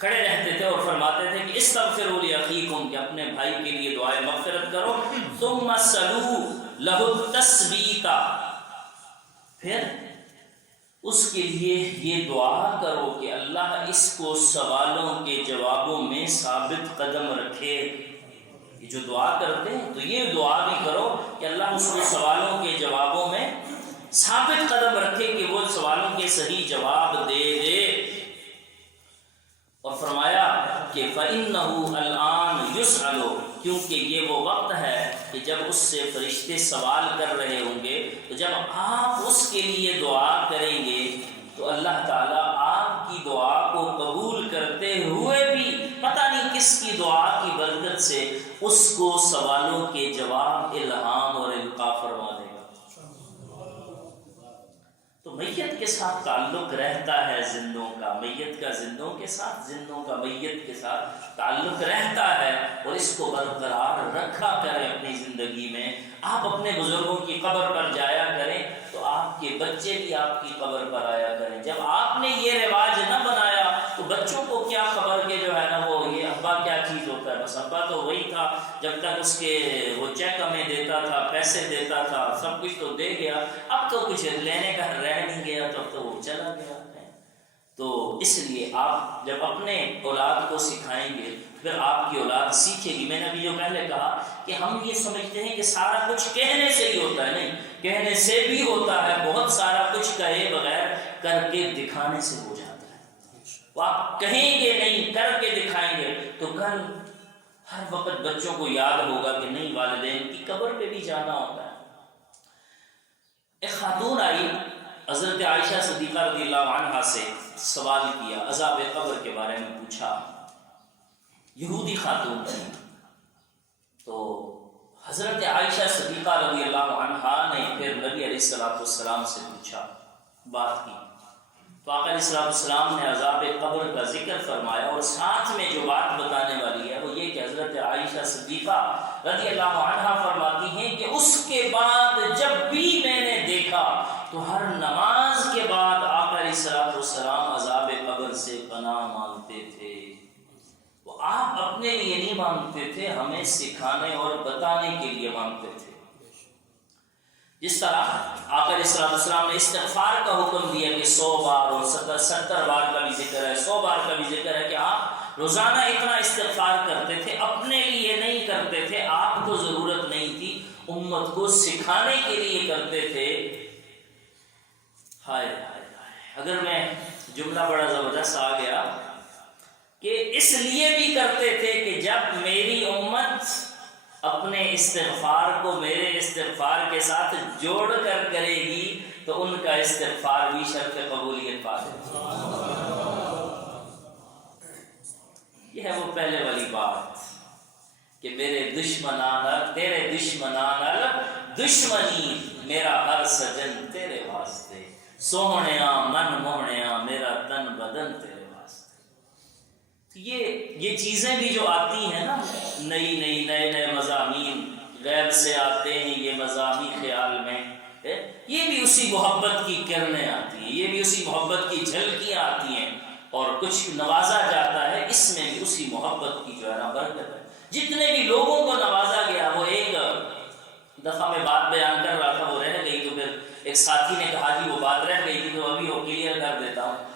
رہتے تھے اور فرماتے تھے کہ استغفروا لاخیکم، کہ اپنے بھائی کے لیے دعائے مغفرت کرو، ثم سلوا لہ التثبیت، پھر اس کے لیے یہ دعا کرو کہ اللہ اس کو سوالوں کے جوابوں میں ثابت قدم رکھے۔ یہ جو دعا کرتے ہیں تو یہ دعا بھی کرو کہ اللہ اس کو سوالوں کے جوابوں میں ثابت قدم رکھے، کہ وہ سوالوں کے صحیح جواب دے۔ اور فرمایا کہ فَإِنَّهُ الْآنَ يُسْأَلُ، کیونکہ یہ وہ وقت ہے کہ جب اس سے فرشتے سوال کر رہے ہوں گے، تو جب آپ اس کے لیے دعا کریں گے تو اللہ تعالیٰ آپ کی دعا کو قبول کرتے ہوئے بھی پتہ نہیں کس کی دعا کی برکت سے اس کو سوالوں کے جواب الہام اور القاء فرما دے گا۔ تو میت کے ساتھ تعلق رہتا ہے زندوں کا، میت کا زندوں کے ساتھ، زندوں کا میت کے ساتھ تعلق رہتا ہے، اور اس کو برقرار رکھا کریں اپنی زندگی میں۔ آپ اپنے بزرگوں کی قبر پر جایا کریں تو آپ کے بچے بھی آپ کی قبر پر آیا کریں۔ جب آپ نے یہ رواج نہ بنایا تو بچوں کو کیا خبر کہ جو ہے نا وہ یہ ابا کیا چیز ہوتا ہے، بس ابا تو وہی تھا جب تک اس کے وہ چیک ہمیں دیتا تھا، پیسے دیتا تھا، سب کچھ تو دے گیا، اب تو کچھ لینے کا رہ نہیں گیا، تب تو وہ چلا گیا۔ تو اس لیے آپ جب اپنے اولاد کو سکھائیں گے پھر آپ کی اولاد سیکھے گی۔ میں نے ابھی جو پہلے کہا کہ ہم یہ سمجھتے ہیں کہ سارا کچھ کہنے سے ہی ہوتا ہے، نہیں، کہنے سے بھی ہوتا ہے، بہت سارا کچھ کہے بغیر کر کے دکھانے سے ہو جاتا ہے۔ وہ آپ کہیں گے نہیں، کر کے دکھائیں گے تو کل ہر وقت بچوں کو یاد ہوگا کہ نہیں، والدین کی قبر پہ بھی جانا ہوتا ہے۔ ایک خاتون آئی، حضرت عائشہ صدیقہ رضی اللہ عنہا سے سوال کیا، عذاب قبر کے بارے میں پوچھا، یہودی خاتون تھی۔ تو حضرت عائشہ صدیقہ رضی اللہ عنہا نے پھر نبی علیہ السلام سے پوچھا، بات کی، تو آقا علیہ السلام نے عذاب قبر کا ذکر فرمایا، اور ساتھ میں جو بات بتانے والی ہے وہ یہ کہ حضرت عائشہ صدیقہ رضی اللہ عنہا فرماتی ہیں کہ اس کے بعد جب بھی میں نے دیکھا تو ہر نماز کے بعد آقا علیہ السلام عذاب قبر سے پناہ مانگتے تھے۔ وہ آپ اپنے لیے نہیں مانگتے تھے، ہمیں سکھانے اور بتانے کے لیے مانگتے تھے۔ جس طرح آقا علیہ السلام نے استغفار کا حکم دیا کہ 100 بار اور 70 بار کا بھی ذکر ہے، 100 بار کا بھی ذکر ہے، کہ آپ روزانہ اتنا استغفار کرتے تھے، اپنے لیے نہیں کرتے تھے، آپ کو ضرورت نہیں تھی، امت کو سکھانے کے لیے کرتے تھے۔ ہائے ہائے ہائے، اگر میں جملہ بڑا زبردست آ گیا کہ اس لیے بھی کرتے تھے کہ جب میری امت اپنے استغفار کو میرے استغفار کے ساتھ جوڑ کر کرے گی تو ان کا استغفار بھی شرط قبولیت پا لے۔ یہ ہے وہ پہلے والی بات کہ میرے دشمنان تیرے دشمنان دشمنی، میرا ہر سجن تیرے واسطے، سوہنیا من موہنیا میرا تن بدن تیرے۔ یہ چیزیں بھی جو آتی ہیں نا، نئے مضامین غیب سے آتے ہیں، یہ مضامین خیال میں، یہ بھی اسی محبت کی کرنیں آتی ہیں، یہ بھی اسی محبت کی جھلکیاں آتی ہیں، اور کچھ نوازا جاتا ہے، اس میں بھی اسی محبت کی جو ہے نا برکت ہے۔ جتنے بھی لوگوں کو نوازا گیا، وہ ایک دفعہ میں بات بیان کر رہا تھا، وہ رہ گئی تو پھر ایک ساتھی نے کہا جی وہ بات رہ گئی تھی تو ابھی وہ کلیئر کر دیتا ہوں.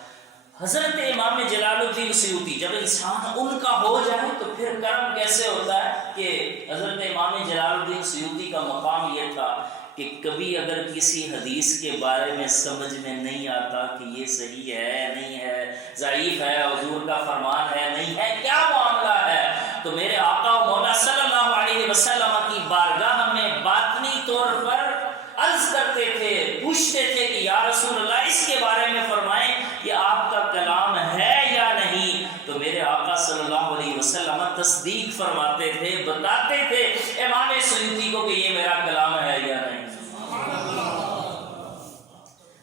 حضرت امام جلال الدین سیوطی جب انسان ان کا ہو جائے تو پھر کرم کیسے ہوتا ہے کہ حضرت امام جلال الدین سیوطی کا مقام یہ تھا کہ کبھی اگر کسی حدیث کے بارے میں سمجھ میں نہیں آتا کہ یہ صحیح ہے نہیں ہے، ضعیف ہے، حضور کا فرمان ہے نہیں ہے، کیا معاملہ ہے، تو میرے آقا و مولا صلی اللہ علیہ وسلم کی بارگاہ میں باطنی طور پر عرض کرتے تھے، پوچھتے تھے کہ یا رسول اللہ اس کے بارے میں فرمائیں کہ آپ کا کلام ہے یا نہیں. تو میرے آقا صلی اللہ علیہ وسلم تصدیق فرماتے تھے، بتاتے تھے امام سیوطی کو کہ یہ میرا کلام ہے یا نہیں.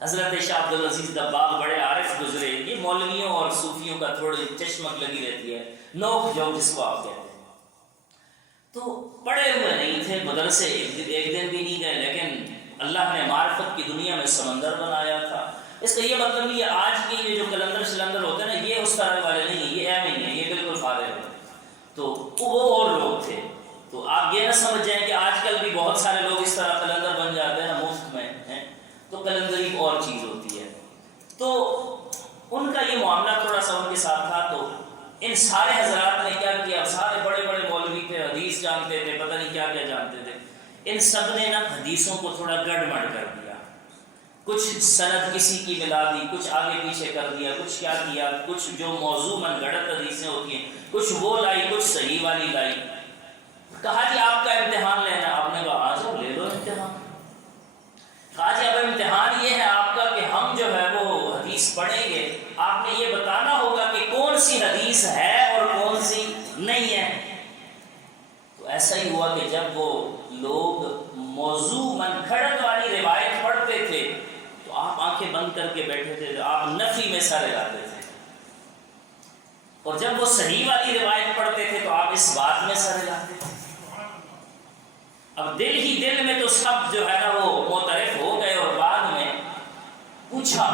حضرت شاہ عبدالعزیز دباغ بڑے عارف گزرے. یہ مولویوں اور صوفیوں کا تھوڑی چشمک لگی رہتی ہے، نوک جھوک جس کو آپ کہتے ہیں. تو پڑھے ہوئے نہیں تھے، مدرسے ایک دن بھی نہیں گئے، لیکن اللہ نے معرفت کی دنیا میں سمندر بنایا تھا. اس کا یہ مطلب نہیں ہے آج کے یہ جو کلندر شلندر ہوتے ہیں نا یہ اس طرح والے نہیں ہیں، یہ ایم ہی ہیں، یہ بالکل فارغ ہیں. تو وہ اور لوگ تھے. تو آپ یہ نہ سمجھ جائیں کہ آج کل بھی بہت سارے لوگ اس طرح کلندر بن جاتے ہیں مفت میں ہیں، تو کلندر ایک اور چیز ہوتی ہے. تو ان کا یہ معاملہ تھوڑا سا ان کے ساتھ تھا. تو ان سارے حضرات نے کیا کیا، سارے بڑے بڑے مولوی تھے، حدیث جانتے تھے، پتہ نہیں کیا کیا جانتے تھے. ان سب نے نا حدیثوں کو تھوڑا گڑبڑ کر دیا، کچھ سند کسی کی ملا دی، کچھ آگے پیچھے کر دیا، کچھ کیا کیا، کچھ جو موضوع من گڑت حدیثیں ہوتی ہیں کچھ وہ لائی، کچھ صحیح والی لائی. کہا جی آپ کا امتحان لینا. آپ نے کہا آ جاؤ لے لو امتحان. کہا جی اب امتحان یہ ہے آپ کا کہ ہم جو ہے وہ حدیث پڑھیں گے، آپ نے یہ بتانا ہوگا کہ کون سی حدیث ہے اور کون سی نہیں ہے. تو ایسا ہی ہوا کہ جب وہ لوگ موضوع من گھڑت والی روایت پڑھتے تھے تو آپ آنکھیں بند کر کے بیٹھے تھے، آپ نفی میں سر ہلاتے تھے. اور جب وہ صحیح والی روایت پڑھتے تھے تو آپ اس بات میں سر ہلاتے تھے. اب دل ہی دل میں تو سب جو ہے نا وہ معترف ہو گئے، اور بعد میں پوچھا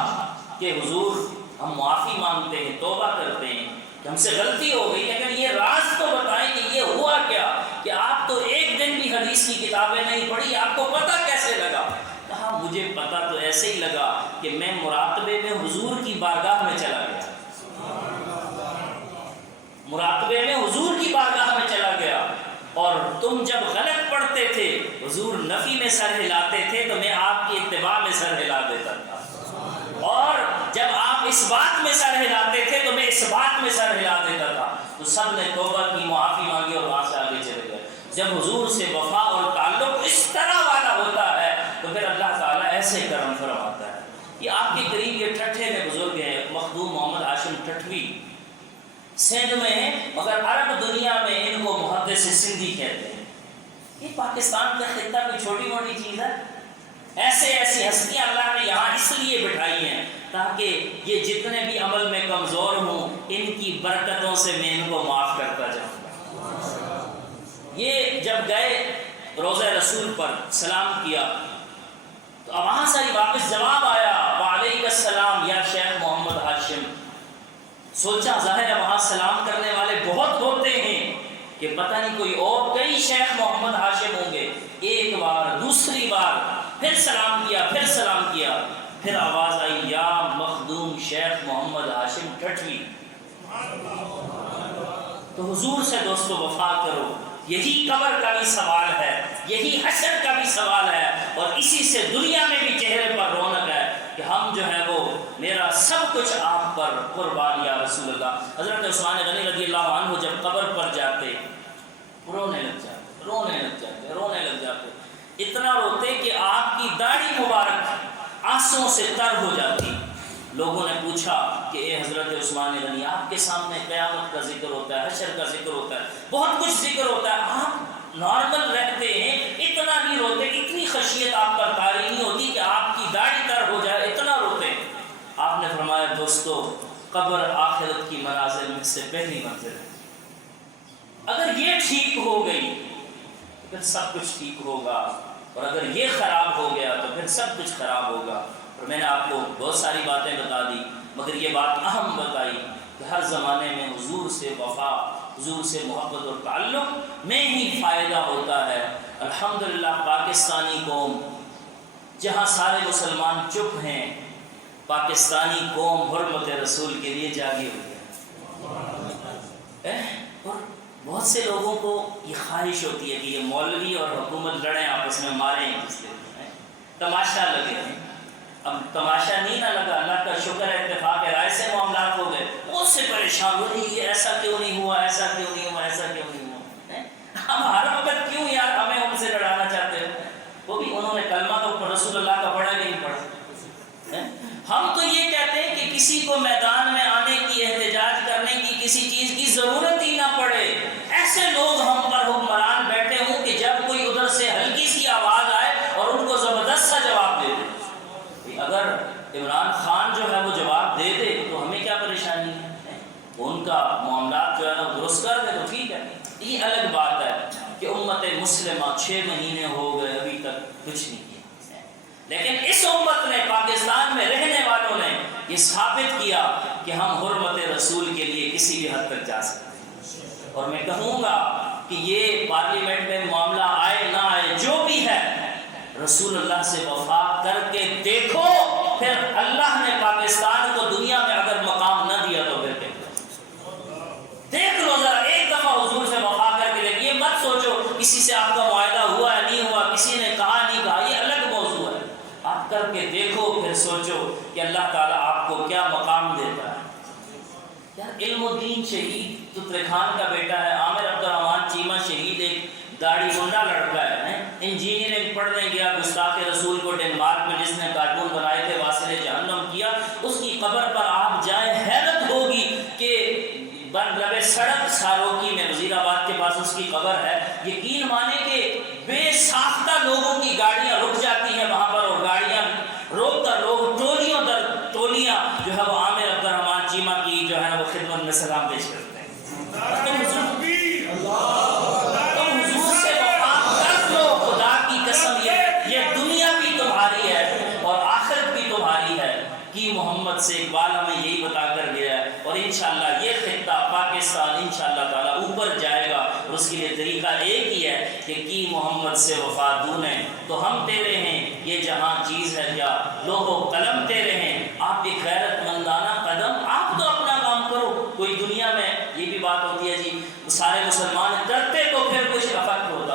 کہ حضور ہم معافی مانگتے ہیں، توبہ کرتے ہیں کہ ہم سے غلطی ہو گئی، لیکن یہ راز تو بتائیں کہ یہ ہوا کیا کہ آپ تو ایک دن بھی حدیث کی کتابیں نہیں پڑھی، آپ کو پتہ کیسے لگا؟ کہا مجھے پتہ تو ایسے ہی لگا کہ میں مراقبے میں حضور کی بارگاہ میں چلا گیا، مراقبے میں حضور کی بارگاہ میں چلا گیا، اور تم جب غلط پڑھتے تھے حضور نفی میں سر ہلاتے تھے تو میں آپ کی اتباع میں سر ہلا دیتا تھا، اور جب آپ اس بات میں سر ہلاتے تھے تو میں اس بات میں سر ہلا دیتا تھا. تو سب نے توبہ کی، معافی مانگی اور وہاں سے آگے چلے گئے. جب حضور سے وفا اور تعلق اس طرح والا ہوتا ہے تو پھر اللہ تعالیٰ ایسے کرم فرماتا ہے. یہ آپ کے قریب یہ ٹھٹھے میں بزرگ ہیں، مخدوم محمد ہاشم ٹھٹوی، سندھ میں ہیں، مگر عرب دنیا میں ان کو محدث سندھی کہتے ہیں. یہ پاکستان کا خطہ کوئی چھوٹی موٹی چیز ہے. ایسے ایسی ہستیاں اللہ نے یہاں اس لیے بٹھائی ہیں تاکہ یہ جتنے بھی عمل میں کمزور ہوں ان کی برکتوں سے میں ان کو معاف کرتا جاؤں. یہ جب گئے روضہ رسول پر سلام کیا تو وہاں سے واپس جواب آیا وعلیکم السلام یا شیخ محمد ہاشم. سوچا ظاہر ہے وہاں سلام کرنے والے بہت ہوتے ہیں کہ پتہ نہیں کوئی اور کئی شیخ محمد ہاشم ہوں گے. ایک بار، دوسری بار پھر سلام کیا، پھر سلام کیا، پھر آواز آئی یا مخدوم شیخ محمد ہاشم ٹھٹوی. تو حضور سے دوستو وفا کرو. یہی قبر کا بھی سوال ہے، یہی حشر کا بھی سوال ہے، اور اسی سے دنیا میں بھی چہرے پر رونق ہے کہ ہم جو ہے وہ میرا سب کچھ آپ پر قربان یا رسول اللہ. حضرت عثمان غنی رضی اللہ عنہ جب قبر پر جاتے رونے لگ جاتے، رونے لگ جاتے، رونے لگ جاتے، اتنا روتے کہ آپ کی داڑھی مبارک آنسوں سے تر ہو جاتی. لوگوں نے پوچھا کہ اے حضرت عثمان غنی آپ کے سامنے قیامت کا ذکر ہوتا ہے، حشر کا ذکر ہوتا ہے، بہت کچھ ذکر ہوتا ہے، آپ نارمل رہتے ہیں، اتنا نہیں روتے، اتنی خشیت آپ پر طاری نہیں ہوتی کہ آپ کی داڑھی تر ہو جائے، اتنا روتے ہیں. آپ نے فرمایا دوستو قبر آخرت کی منازل میں سے پہلی منزل ہے. اگر یہ ٹھیک ہو گئی تو پھر سب کچھ ٹھیک ہوگا، اور اگر یہ خراب ہو گیا تو پھر سب کچھ خراب ہوگا. اور میں نے آپ کو بہت ساری باتیں بتا دی، مگر یہ بات اہم بتائی کہ ہر زمانے میں حضور سے وفا، حضور سے محبت اور تعلق میں ہی فائدہ ہوتا ہے. الحمدللہ پاکستانی قوم جہاں سارے مسلمان چپ ہیں، پاکستانی قوم حرمت رسول کے لیے جاگی ہوئی ہے۔ اور بہت سے لوگوں کو یہ خواہش ہوتی ہے کہ یہ مولوی اور حکومت لڑیں، آپس میں ماریں ایک دوسرے کو، تماشا لگے ہیں۔ اب تماشا نہیں نہ لگا، اللہ کا شکر ہے اتفاق رائے سے معاملات ہو گئے۔ بہت سے پریشان ہو رہی یہ ایسا کیوں نہیں ہوا، ایسا کیوں نہیں ہوا، ایسا کیوں نہیں ہوا، ہم ہر وقت کیوں یار ہمیں ان سے لڑانا چاہتے ہو؟ وہ بھی انہوں نے کلمہ تو رسول اللہ کا پڑھا نہیں پڑھا۔ ہم تو یہ کہتے ہیں کہ کسی کو میدان میں آنے کی، احتجاج کرنے کی، کسی چیز کی ضرورت ہی نہ پڑے۔ ایسے لوگ ہم پر حکمران بیٹھے ہوں کہ جب کوئی ادھر سے ہلکی سی آواز آئے اور ان کو زبردست سا جواب دے دے۔ اگر عمران خان جو ہے وہ جواب دے دے تو ہمیں کیا پریشانی ہے؟ ان کا معاملات جو ہے نا درست کر دے تو ٹھیک ہے۔ یہ الگ بات ہے کہ امت مسلمہ 6 مہینے ہو گئے ابھی تک کچھ نہیں کیا، لیکن اس امت نے، پاکستان میں رہنے والوں نے یہ ثابت کیا کہ ہم حرمت رسول کے لیے کسی بھی حد تک جا سکتے ہیں۔ اور میں کہوں گا کہ یہ پارلیمنٹ میں معاملہ آئے نہ آئے، جو بھی ہے رسول اللہ سے وفا کر کے دیکھو، پھر اللہ نے پاکستان کو دنیا میں اگر مقام نہ دیا تو پھر دیکھ لو ذرا ایک دفعہ حضور سے وفا کر کے دیکھیے، مت سوچو کسی سے آپ کا معاہدہ ہوا ہے نہیں ہوا، کسی نے کہا نہیں کہا، یہ الگ موضوع ہے۔ آپ کر کے دیکھو، پھر سوچو کہ اللہ تعالیٰ آپ کو کیا مقام دیتا ہے۔ یار علم الدین شہید تتر خان کا بیٹا ہے، عامر عبد الرحمان چیمہ شہید ایک داڑھی منڈا لڑکا ہے، انجینئرنگ پڑھنے گیا گستاخ رسول کو ڈنمارک میں، جس نے کارٹون بنائے تھے واصل جہنم کیا، اس کی قبر پر آپ جائیں حیرت ہوگی کہ لبے سڑک ساروکی میں وزیر آباد کے پاس اس کی قبر ہے۔ یقین مانے کہ بے ساختہ لوگوں کی گاڑیاں رک جاتی ہیں وہاں پر، اور گاڑیاں روک کر لوگ ٹولیوں در ٹولیاں جو ہے وہ عامر عبد الرحمان چیمہ کی جو ہے وہ خدمت میں سلام پیش کرتے ہیں۔ تم حضور سے وفا کر لو، خدا کی قسم یہ دنیا بھی تمہاری ہے اور آخرت بھی تمہاری ہے۔ کی محمد سے اقبال ہمیں یہی بتا کر گیا ہے، اور انشاءاللہ یہ خطہ پاکستان انشاءاللہ تعالیٰ اوپر جائے گا، اور اس کے لیے طریقہ ایک ہی ہے کہ کی محمد سے وفا دونے تو ہم تیرے ہیں، یہ جہاں چیز ہے کیا لوح و قلم تیرے ہیں، آپ ایک غیرت مندانہ قدم، آپ تو اپنا کام کرو۔ کوئی دنیا میں یہ بھی بات ہوتی ہے جی سارے مسلمان کرتے تو پھر کچھ افیکٹ ہوتا،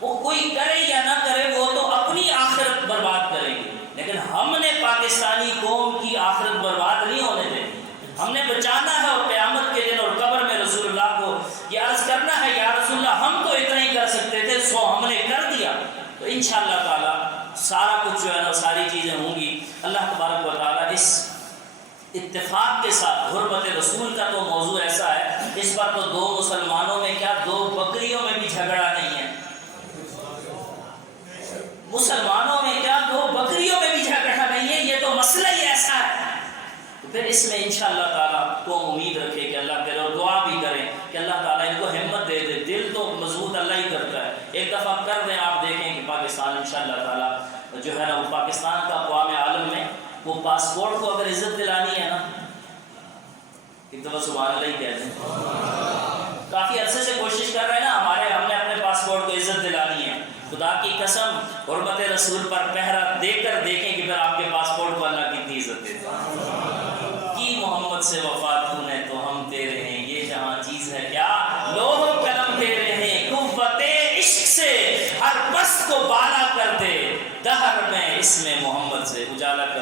وہ کوئی کرے یا نہ کرے وہ تو اپنی آخرت برباد کرے گی، لیکن ہم نے پاکستانی قوم کی آخرت برباد نہیں ہونے دینی، ہم نے بچانا ہے، اور قیامت کے دن اور قبر میں رسول اللہ کو یہ عرض کرنا ہے یا رسول اللہ ہم تو اتنا ہی کر سکتے تھے، سو ہم نے کر دیا۔ تو انشاءاللہ تعالیٰ سارا کچھ جو ہے نا ساری چیزیں ہوں گی۔ اللہ تبارک و تعالیٰ اس اتفاق کے ساتھ، حرمت رسول کا تو موضوع ایسا ہے، اس پر تو دو مسلمانوں میں کیا، دو بکریوں میں بھی جھگڑا نہیں ہے، مسلمانوں میں کیا دو بکریوں میں بھی جھگڑا نہیں ہے، یہ تو مسئلہ ہی ایسا ہے۔ تو پھر اس میں انشاءاللہ تعالیٰ کو امید رکھے کہ اللہ کرے، اور دعا بھی کریں کہ اللہ تعالیٰ ان کو ہمت دے دے، دل تو مضبوط اللہ ہی کرتا ہے، ایک دفعہ کر دیں آپ دیکھیں کہ پاکستان انشاءاللہ تعالیٰ جو ہے نا وہ پاکستان کا اقوام عالم میں وہ پاسپورٹ کو اگر عزت دلانی ہے نا، ایک دفعہ سبحان اللہ ہی کہہ دیں۔ کافی عرصے سے کوشش کر رہے ہیں نا، ہم نے اپنے پاسپورٹ کو عزت دلانی ہے، خدا کی قسم حرمت رسول پر پہرا دے کر دیکھیں کہ پھر آپ کے پاسپورٹ کو اللہ کتنی عزت دیتا ہے۔ کی محمد سے وفا نے تو ہم تیرے ہیں، یہ جہاں چیز ہے کیا لوح و قلم تیرے ہیں، قوت عشق سے ہر پست کو بالا کر دے، دہر میں اس میں محمد سے اجالا کر